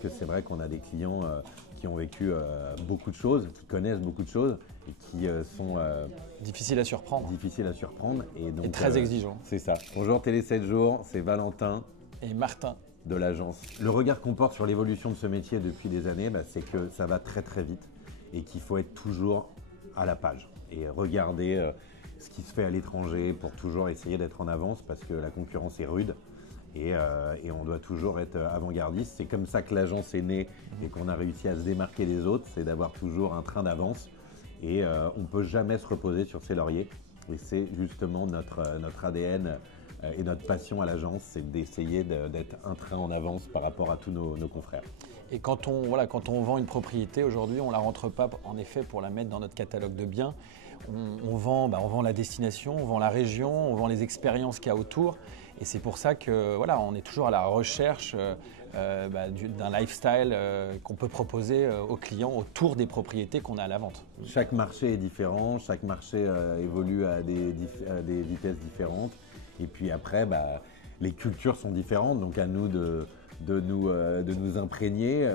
que c'est vrai qu'on a des clients qui ont vécu beaucoup de choses, qui connaissent beaucoup de choses et qui sont Difficile à surprendre. difficiles à surprendre. Et donc, Et très exigeant. C'est ça. Bonjour Télé 7 jours, c'est Valentin Et Martin. de l'agence. Le regard qu'on porte sur l'évolution de ce métier depuis des années, c'est que ça va très très vite et qu'il faut être toujours à la page et regarder ce qui se fait à l'étranger pour toujours essayer d'être en avance parce que la concurrence est rude et on doit toujours être avant-gardiste. C'est comme ça que l'agence est née et qu'on a réussi à se démarquer des autres, c'est d'avoir toujours un train d'avance et on ne peut jamais se reposer sur ses lauriers. Et c'est justement notre ADN et notre passion à l'agence, c'est d'essayer d'être un train en avance par rapport à tous nos confrères. Et quand on vend une propriété aujourd'hui, on ne la rentre pas en effet pour la mettre dans notre catalogue de biens. On vend la destination, on vend la région, on vend les expériences qu'il y a autour. Et c'est pour ça que on est toujours à la recherche d'un lifestyle qu'on peut proposer aux clients autour des propriétés qu'on a à la vente. Chaque marché est différent, chaque marché évolue à des vitesses différentes. Et puis après, les cultures sont différentes, donc à nous de nous imprégner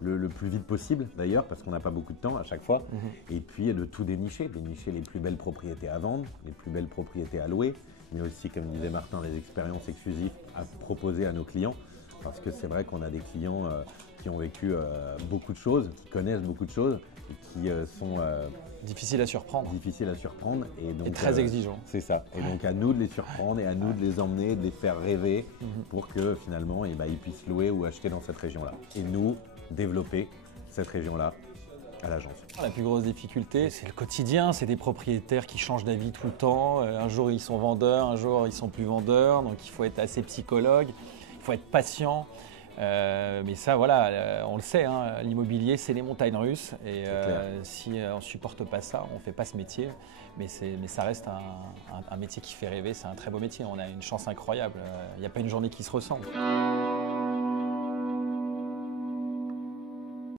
le plus vite possible d'ailleurs, parce qu'on n'a pas beaucoup de temps à chaque fois. Et puis de tout dénicher les plus belles propriétés à vendre, les plus belles propriétés à louer, mais aussi, comme disait Martin, des expériences exclusives à proposer à nos clients. Parce que c'est vrai qu'on a des clients qui ont vécu beaucoup de choses, qui connaissent beaucoup de choses et qui sont difficiles à surprendre. Et donc, et très exigeants. C'est ça. Et donc à nous de les surprendre et à nous de les emmener, de les faire rêver pour que finalement ils puissent louer ou acheter dans cette région-là. Et nous, développer cette région-là à l'agence. La plus grosse difficulté, c'est le quotidien, c'est des propriétaires qui changent d'avis tout le temps. Un jour ils sont vendeurs, un jour ils sont plus vendeurs, donc il faut être assez psychologue, il faut être patient. Mais ça, on le sait, l'immobilier, c'est les montagnes russes. Et si on ne supporte pas ça, on ne fait pas ce métier. Mais ça reste un métier qui fait rêver, c'est un très beau métier. On a une chance incroyable. Il n'y a pas une journée qui se ressemble.